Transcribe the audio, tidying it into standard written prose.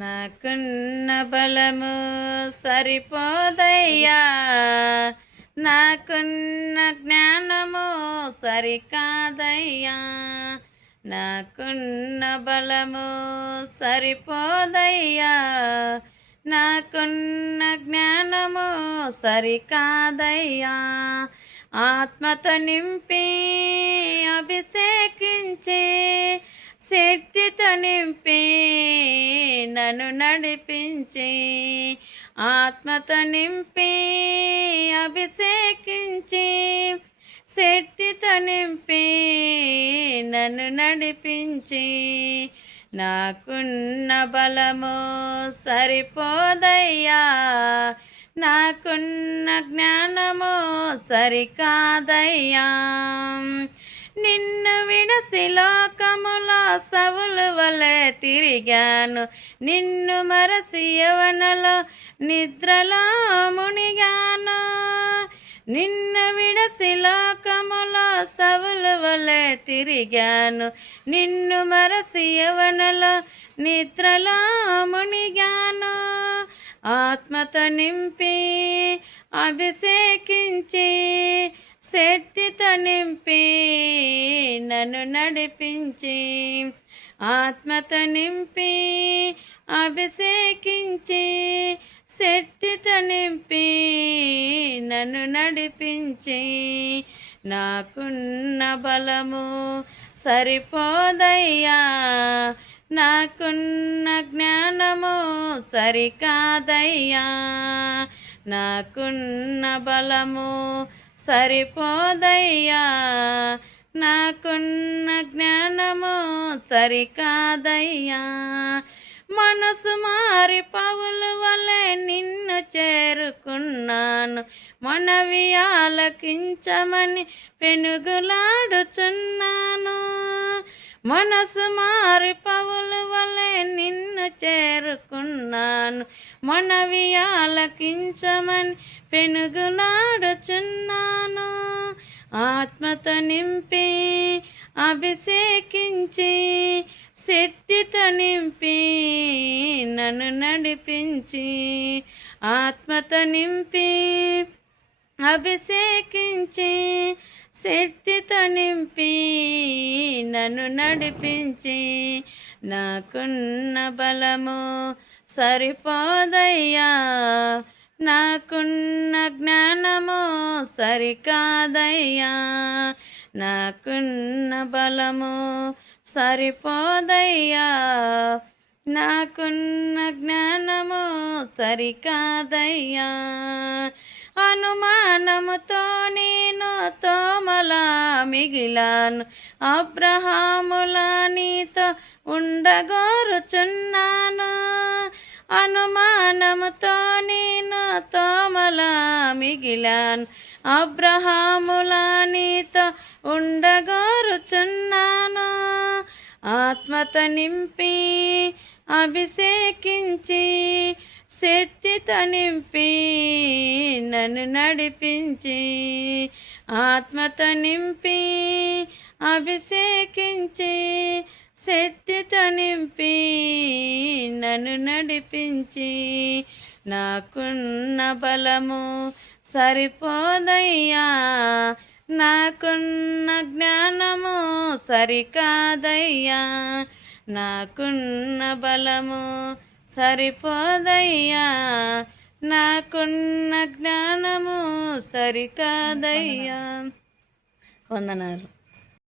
నాకున్న బలము సరిపోదయ్యా, నాకున్న జ్ఞానము సరికాదయ్యా. నాకున్న బలము సరిపోదయ్యా, నాకున్న జ్ఞానము సరికాదయ్యా. ఆత్మతో నింపి అభిషేకించి శక్తితో నింపి నన్ను నడిపించి, ఆత్మతో నింపి అభిషేకించి శక్తితో నింపి నన్ను నడిపించి, నాకున్న బలము సరిపోదయ్యా, నాకున్న జ్ఞానము సరికాదయ్యా. నిన్ను విడసి లోకములో సవులు వలె తిరిగాను, నిన్ను మరసి యవనలో నిద్రలో మునిగాను. నిన్ను విడసి లోకములో సవులు వలె తిరిగాను, నిన్ను మరసి యవనలో నిద్రలో మునిగాను. ఆత్మతో నింపి అభిషేకించి శక్తితో నింపి నన్ను నడిపించి, ఆత్మతో నింపి అభిషేకించి శక్తితో నింపి నన్ను నడిపించి, నాకున్న బలము సరిపోదయ్యా, నాకున్న జ్ఞానము సరికాదయ్యా. నాకున్న బలము సరిపోదయ్యా, నాకున్న జ్ఞానము సరికాదయ్యా. మనసు మారి పౌలు వలె నిన్ను చేరుకున్నాను, మనవి ఆలకించమని పెనుగులాడుచున్నాను. మనసు మారి పౌలు వలె నిన్ను చేరుకున్నాను, మనవి ఆలకించమని పెనుగులాడుచున్నాను. ఆత్మతో నింపి అభిషేకించి శక్తితో నింపి నన్ను నడిపించి, ఆత్మతో నింపి అభిషేకించి శక్తితో నింపి నన్ను నడిపించి, నాకున్న బలము సరిపోదయ్యా, నాకున్న జ్ఞానము సరికాదయ్యా. నాకున్న బలము సరిపోదయ్యా, నాకున్న జ్ఞానము సరికాదయ్యా. అనుమానముతో నేను తోమలా మిగిలాను, అబ్రహాములా నీతో ఉండగోరుచున్నాను. అనుమానముతో నేను తోమలా మిగిలాను, అబ్రహాములా నీతో ఉండగోరుచున్నాను. ఆత్మతో నింపి అభిషేకించి శక్తితో నింపి నన్ను నడిపించి, ఆత్మతో నింపి అభిషేకించి శక్తితో నింపి నన్ను నడిపించి, నాకున్న బలము సరిపోదయ్యా, నాకున్న జ్ఞానము సరికాదయ్యా. నాకున్న బలము సరిపోదయ్యా, నాకున్న జ్ఞానము సరికాదయ్యా. వందనాలు.